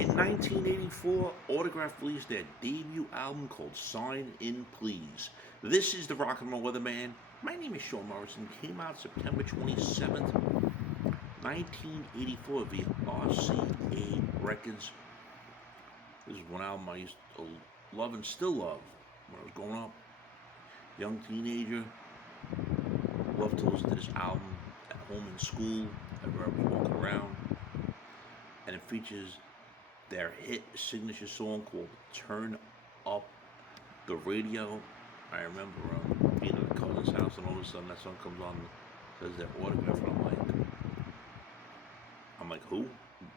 In 1984, Autograph released their debut album called Sign In Please. This is the Rock and Roll Weatherman. My name is Sean Morrison. Came out September 27th, 1984 via RCA Records. This is one album I used to love and still love when I was growing up. Young teenager. Loved to listen to this album at home in school, wherever I was walking around. And it features their hit signature song called Turn Up the Radio. I remember being at a cousin's house and all of a sudden that song comes on and says their autograph and I'm like, who?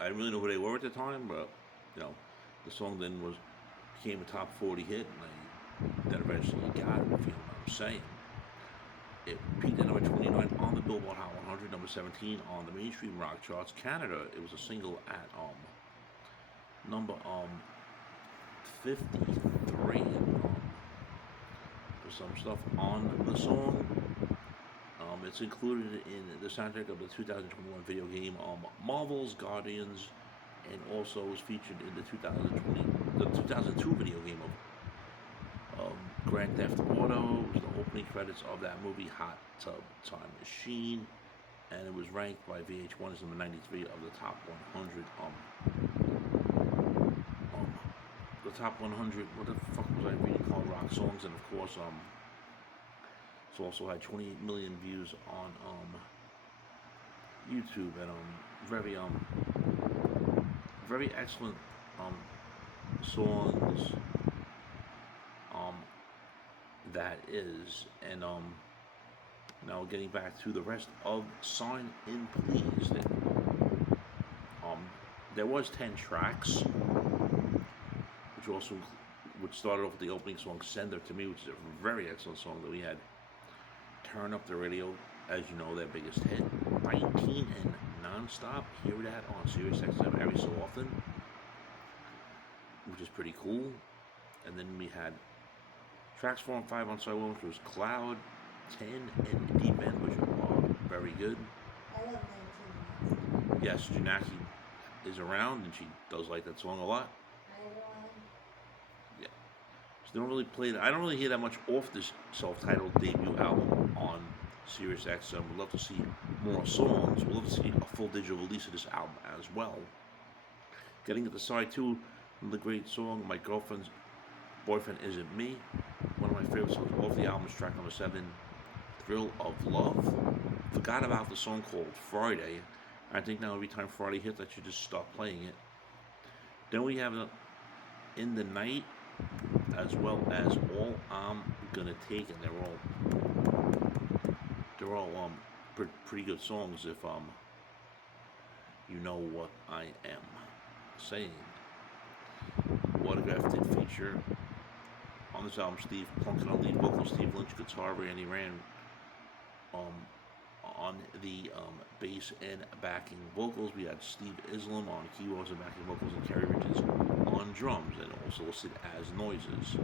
I didn't really know who they were at the time, but the song then became a top 40 hit and I then eventually got it, if you know what I'm saying. It peaked at number 29 on the Billboard Hot 100, number 17 on the mainstream rock charts. Canada, it was a single at number 53 for some stuff on the song. It's included in the soundtrack of the 2021 video game Marvel's Guardians, and also was featured in the 2002 video game of Grand Theft Auto. It was the opening credits of that movie Hot Tub Time Machine, and it was ranked by VH1 as number 93 of the top 100 the top 100, what the fuck was I reading, called rock songs. And of course it's also had 28 million views on YouTube, and very excellent songs that is. And now getting back to the rest of Sign In Please, there was 10 tracks, which started off with the opening song Sender to Me, which is a very excellent song. That we had Turn Up the Radio, as you know, their biggest hit, 19 and Non-Stop. Hear that on Sirius XM every so often, which is pretty cool. And then we had tracks 4 and 5 on side 1, which was Cloud, 10, and Deep End, which are very good. I love 19. Yes, Janaki is around, and she does like that song a lot. Yeah. So they don't really play that. I don't really hear that much off this self-titled debut album on Sirius XM. We'd love to see more songs. We'd love to see a full digital release of this album as well. Getting to the side 2, the great song My Girlfriend's Boyfriend Isn't Me. One of my favorite songs off the album is track number 7, Thrill of Love. Forgot about the song called Friday. I think now every time Friday hits, I should just stop playing it. Then we have In the Night, as well as All I'm Gonna Take, and they're all pretty good songs if you know what I am saying. Autograph did feature on this album Steve Plunkett on lead vocals, Steve Lynch guitar, Randy Rand on the bass and backing vocals. We had Steve Islam on keyboards and backing vocals, and Kerry Richards on drums, and also listed as noises.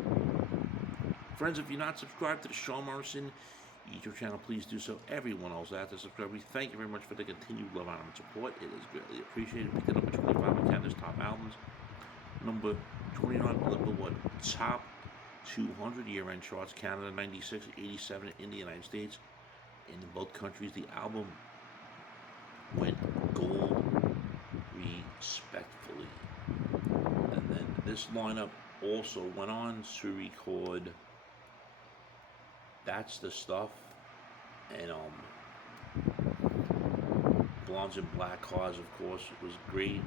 Friends, if you're not subscribed to the Sean Morrison YouTube channel, please do so. Everyone else out there subscribe. We thank you very much for the continued love, honor, and support. It is greatly appreciated. We did number 25 on Canada's top albums, number 29 on the Billboard Top 200 year-end charts, Canada 96, 87 in the United States. In both countries, the album went gold respectfully. And then this lineup also went on to record That's the Stuff and Blondes in Black Cars, of course, was great.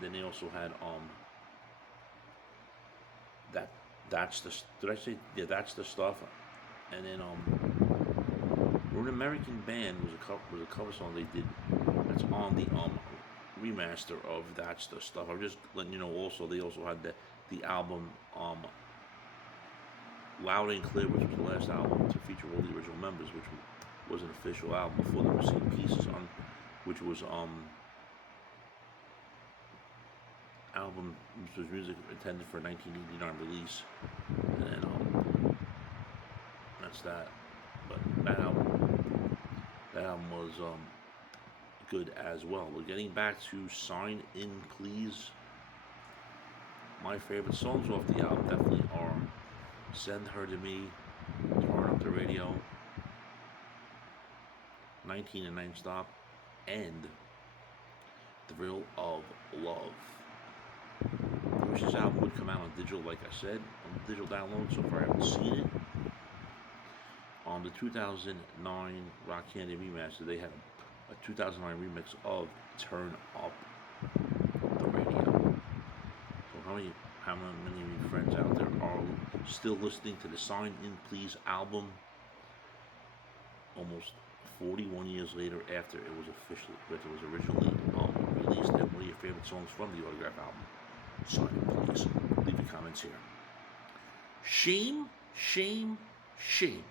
Then they also had That's the That's the Stuff, and then We're an American Band was a cover song they did that's on the remaster of That's the Stuff. I'm just letting you know. Also, they also had the album Loud and Clear, which was the last album to feature all the original members, which was an official album before the Missing Pieces on, which was album, which was music intended for a 1989 release, and then that's that. But that album was good as well. We're getting back to Sign In Please. My favorite songs off the album definitely are Send Her to Me, Turn Up the Radio, 19 and 9 Stop, and Thrill of Love. I wish this album would come out on digital, like I said, on digital download. So far, I haven't seen it. On the 2009 Rock Candy Remaster, they had a 2009 remix of Turn Up the Radio. So how many of you friends out there are still listening to the Sign In Please album almost 41 years later after it was originally released? And what are your favorite songs from the Autograph album? Sign In Please. Leave your comments here. Shame, shame, shame.